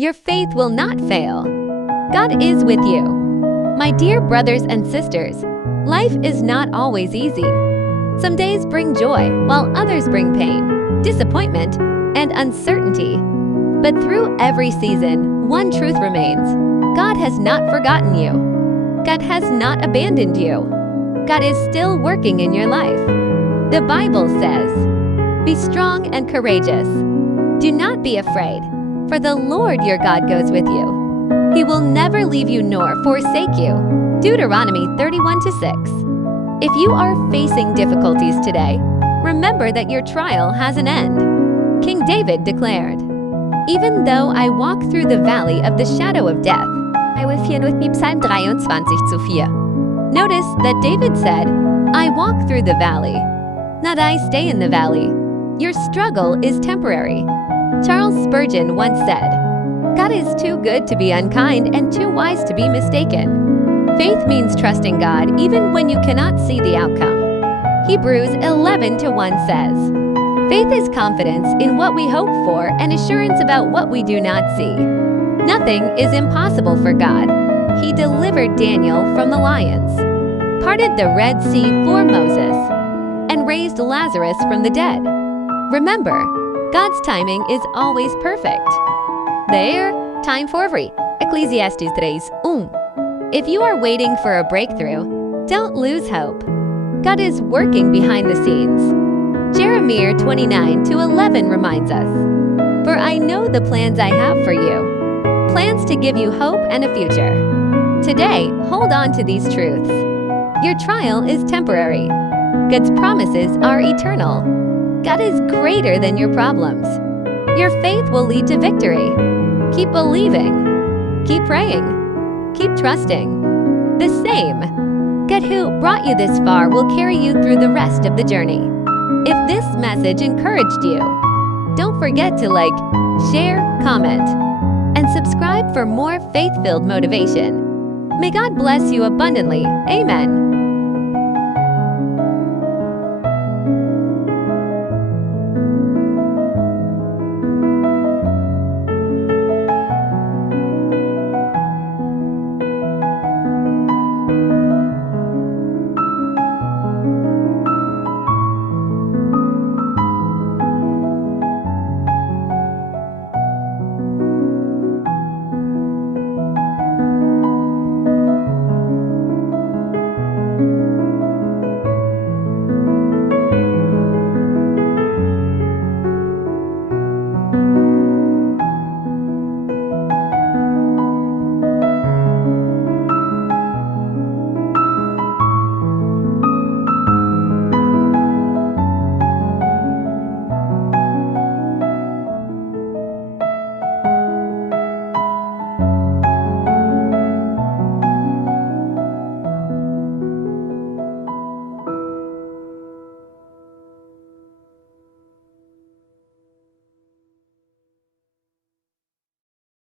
Your faith will not fail. God is with you. My dear brothers and sisters, life is not always easy. Some days bring joy, while others bring pain, disappointment, and uncertainty. But through every season, one truth remains. God has not forgotten you. God has not abandoned you. God is still working in your life. The Bible says, "Be strong and courageous. Do not be afraid, for the Lord your God goes with you. He will never leave you nor forsake you." Deuteronomy 31:6. If you are facing difficulties today, remember that your trial has an end. King David declared, "Even though I walk through the valley of the shadow of death, I will fear no evil." Psalm 23:4. Notice that David said, "I walk through the valley," not "I stay in the valley." Your struggle is temporary. Charles Spurgeon once said, "God is too good to be unkind and too wise to be mistaken." Faith means trusting God even when you cannot see the outcome. Hebrews 11:1 says, "Faith is confidence in what we hope for and assurance about what we do not see." Nothing is impossible for God. He delivered Daniel from the lions, parted the Red Sea for Moses, and raised Lazarus from the dead. Remember, God's timing is always perfect. There, time for free. Ecclesiastes 3:1. If you are waiting for a breakthrough, don't lose hope. God is working behind the scenes. Jeremiah 29:11 reminds us, "For I know the plans I have for you, plans to give you hope and a future." Today, hold on to these truths. Your trial is temporary. God's promises are eternal. God is greater than your problems. Your faith will lead to victory. Keep believing. Keep praying. Keep trusting. The same God who brought you this far will carry you through the rest of the journey. If this message encouraged you, don't forget to like, share, comment, and subscribe for more faith-filled motivation. May God bless you abundantly. Amen.